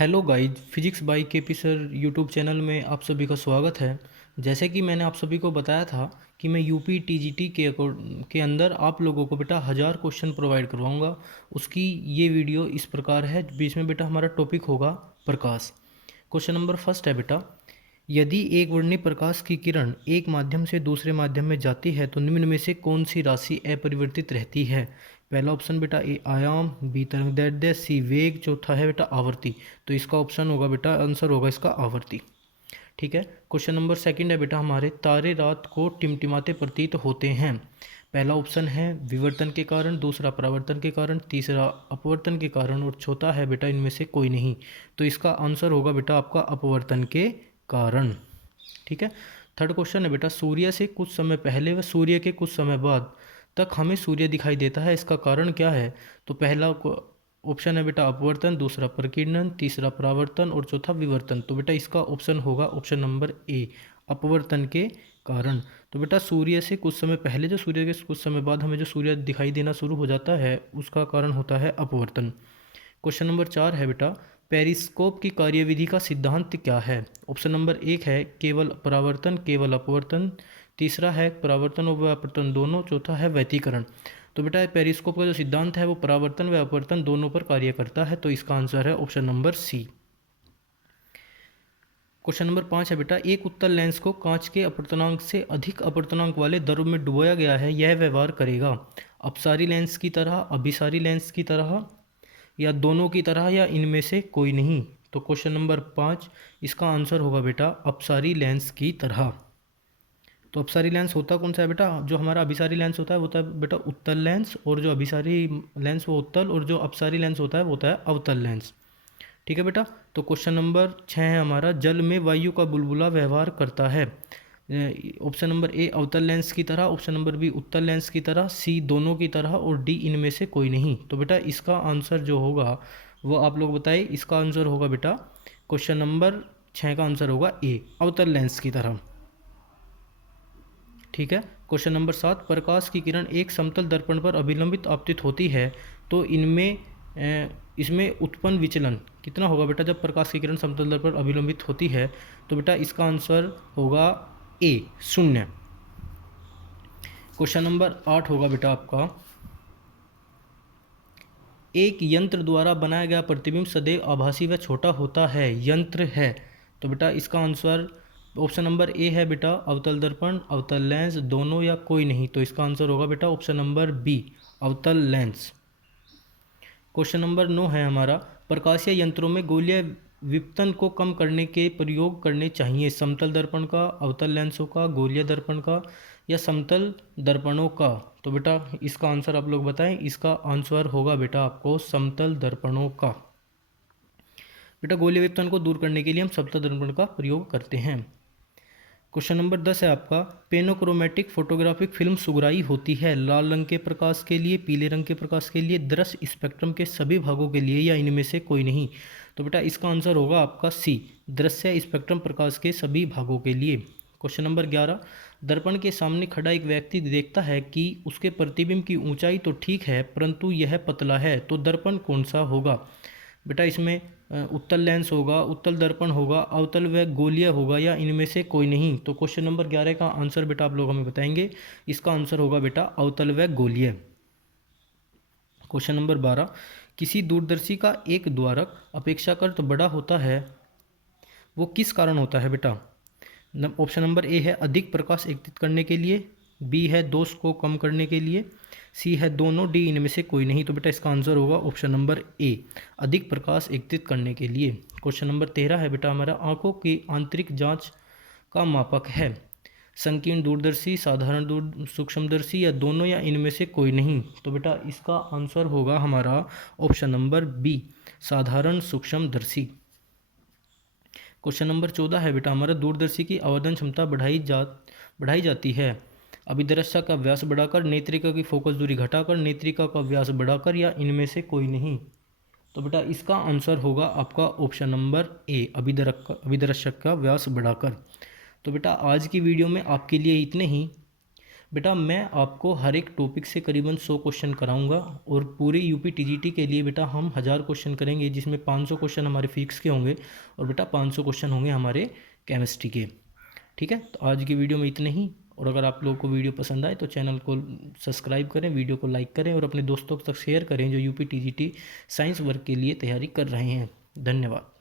Hello guys, physics bye KP sir YouTube channel में आप सभी का स्वागत है। जैसे कि मैंने आप सभी को बताया था कि मैं यूपी टीजीटी के अंदर आप लोगों को बेटा 1000 क्वेश्चन प्रोवाइड करवाऊंगा। उसकी ये वीडियो इस प्रकार है। बीच में बेटा हमारा टॉपिक होगा प्रकाश। क्वेश्चन नंबर फर्स्ट है बेटा, यदि एक वर्णीय प्रकाश की किरण एक माध्यम से दूसरे माध्यम में जाती है तो निम्न में से कौन सी राशि अपरिवर्तित रहती है। पहला ऑप्शन बेटा ए आयाम, बी तरंगदैर्ध्य, सी वेग, चौथा है बेटा आवर्ती। तो इसका ऑप्शन होगा बेटा, आंसर होगा इसका आवर्ती। ठीक है। क्वेश्चन नंबर सेकंड है बेटा, हमारे तारे रात को टिमटिमाते प्रतीत होते हैं। पहला ऑप्शन है विवर्तन के कारण, दूसरा परावर्तन के कारण, तीसरा अपवर्तन के कारण और चौथा है बेटा इनमें से कोई नहीं। तो इसका आंसर होगा बेटा आपका अपवर्तन के कारण। ठीक है। थर्ड क्वेश्चन है बेटा, सूर्य से कुछ समय पहले व सूर्य के कुछ समय बाद तक हमें सूर्य दिखाई देता है, इसका कारण क्या है। तो पहला ऑप्शन है बेटा अपवर्तन, दूसरा प्रकीर्णन, तीसरा परावर्तन और चौथा विवर्तन। तो बेटा इसका ऑप्शन होगा ऑप्शन नंबर ए, अपवर्तन के कारण। तो बेटा सूर्य से कुछ समय पहले जो सूर्य के कुछ समय बाद हमें जो सूर्य दिखाई देना शुरू हो जाता है उसका कारण होता है अपवर्तन। क्वेश्चन नंबर 4 है बेटा, पेरिस्कोप की कार्यविधि का सिद्धांत क्या है। ऑप्शन नंबर 1 है केवल परावर्तन केवल अपवर्तन, तीसरा है परावर्तन और अपवर्तन दोनों, चौथा है व्यतिकरण। तो बेटा पेरिस्कोप का जो सिद्धांत है वो परावर्तन व अपवर्तन दोनों पर कार्य करता है। तो इसका आंसर है option number C. Question number 5 है बेटा, एक उत्तल लेंस को कांच के अपवर्तनांक से अधिक अपवर्तनांक वाले द्रव में डुबोया गया है, यह व्यवहार करेगा अपसारी लेंस की तरह, अभिसारी लेंस की तरह या दोनों की तरह या इनमें से कोई नहीं। तो क्वेश्चन नंबर 5 इसका आंसर होगा बेटा अपसारी लेंस की तरह। तो अपसारी लेंस होता कौन सा है बेटा, जो हमारा अभिसारी लेंस होता है वो होता है बेटा उत्तल लेंस, और जो अभिसारी लेंस वो उत्तल, और जो अपसारी लेंस होता है वो होता है अवतल लेंस। ठीक है बेटा। तो क्वेश्चन नंबर 6 है हमारा, जल में वायु का बुलबुला व्यवहार करता है। ऑप्शन नंबर ए अवतल लेंस की तरह, ऑप्शन नंबर बी उत्तल लेंस की तरह, सी दोनों की तरह और डी इनमें से कोई नहीं। तो बेटा इसका आंसर जो होगा वो आप लोग बताइए। इसका आंसर होगा बेटा क्वेश्चन नंबर 6 का आंसर होगा ए, अवतल लेंस की तरह। ठीक है। क्वेश्चन नंबर 7, प्रकाश की किरण एक समतल दर्पण पर अभिलंबित आपतित होती है तो इसमें उत्पन्न विचलन कितना होगा बेटा जब प्रकाश की किरण समतल दर्पण पर अभिलंबित होती है। तो बेटा इसका आंसर होगा ए, 0। क्वेश्चन नंबर 8 होगा बेटा आपका, एक यंत्र द्वारा बनाया गया प्रतिबिंब सदैव आभासी व छोटा होता है, यंत्र है। तो बेटा इसका आंसर ऑप्शन नंबर ए है बेटा अवतल दर्पण, अवतल लेंस, दोनों या कोई नहीं। तो इसका आंसर होगा बेटा ऑप्शन नंबर बी, अवतल लेंस। क्वेश्चन नंबर 9 है हमारा, प्रकाशीय यंत्रों में गोलीय विपतन को कम करने के प्रयोग करने चाहिए, समतल दर्पण का, अवतल लेंसों का, गोलीय दर्पण का या समतल दर्पणों का। तो बेटा इसका आंसर आप लोग बताएं। इसका आंसर होगा बेटा आपको समतल दर्पणों का। बेटा गोलीय विपतन को दूर करने के लिए हम समतल दर्पण का प्रयोग करते हैं। क्वेश्चन नंबर 10 है आपका, पेनोक्रोमेटिक फोटोग्राफिक फिल्म सुगराई होती है लाल रंग के प्रकाश के लिए, पीले रंग के प्रकाश के लिए, दृश्य स्पेक्ट्रम के सभी भागों के लिए या इनमें से कोई नहीं। तो बेटा इसका आंसर होगा आपका सी, दृश्य स्पेक्ट्रम प्रकाश के सभी भागों के लिए। क्वेश्चन नंबर 11, दर्पण के सामने खड़ा एक व्यक्ति देखता है कि उसके प्रतिबिंब की ऊंचाई तो ठीक है परंतु यह पतला है, तो दर्पण कौन सा होगा। बेटा इसमें उत्तल लेंस होगा, उत्तल दर्पण होगा, अवतल व गोलीय होगा या इनमें से कोई नहीं। तो क्वेश्चन नंबर 11 का आंसर बेटा आप लोग हमें बताएंगे। इसका आंसर होगा बेटा अवतल व गोलीय। क्वेश्चन नंबर 12, किसी दूरदर्शी का एक द्वारक अपेक्षाकृत बड़ा होता है, वो किस कारण होता है बेटा। ऑप्शन नंबर ए है अधिक प्रकाश एकत्रित करने के लिए, बी है दोष को कम करने के लिए, सी है दोनों, डी इनमें से कोई नहीं। तो बेटा इसका आंसर होगा ऑप्शन नंबर ए, अधिक प्रकाश एकत्रित करने के लिए। क्वेश्चन नंबर 13 है बेटा हमारा, आंखों की आंतरिक जांच का मापक है, संकीर्ण दूरदर्शी, साधारण दूर सूक्ष्मदर्शी या दोनों या इनमें से कोई नहीं। तो बेटा इसका आंसर होगा हमारा ऑप्शन नंबर बी, साधारण सूक्ष्मदर्शी। क्वेश्चन नंबर 14 है बेटा हमारा, दूरदर्शी की आवर्धन क्षमता बढ़ाई जाती है अभिदृश्य का व्यास बढ़ाकर, नेत्रिका की फोकस दूरी घटाकर, नेत्रिका का व्यास बढ़ाकर या इनमें से कोई नहीं। तो बेटा इसका आंसर होगा आपका ऑप्शन नंबर ए, अभिदर्शक का व्यास बढ़ाकर। तो बेटा आज की वीडियो में आपके लिए इतने ही। बेटा मैं आपको हर एक टॉपिक से करीबन 100 क्वेश्चन कराऊंगा और पूरी यूपी टीजीटी के लिए बेटा हम 1000 क्वेश्चन करेंगे, जिसमें 500 क्वेश्चन हमारे फिजिक्स के होंगे और बेटा 500 क्वेश्चन होंगे हमारे केमिस्ट्री के। ठीक है, तो आज की वीडियो में इतने ही। और अगर आप लोगों को वीडियो पसंद आए तो चैनल को सब्सक्राइब करें, वीडियो को लाइक करें और अपने दोस्तों तक शेयर करें जो यूपी टीजीटी साइंस वर्क के लिए तैयारी कर रहे हैं। धन्यवाद।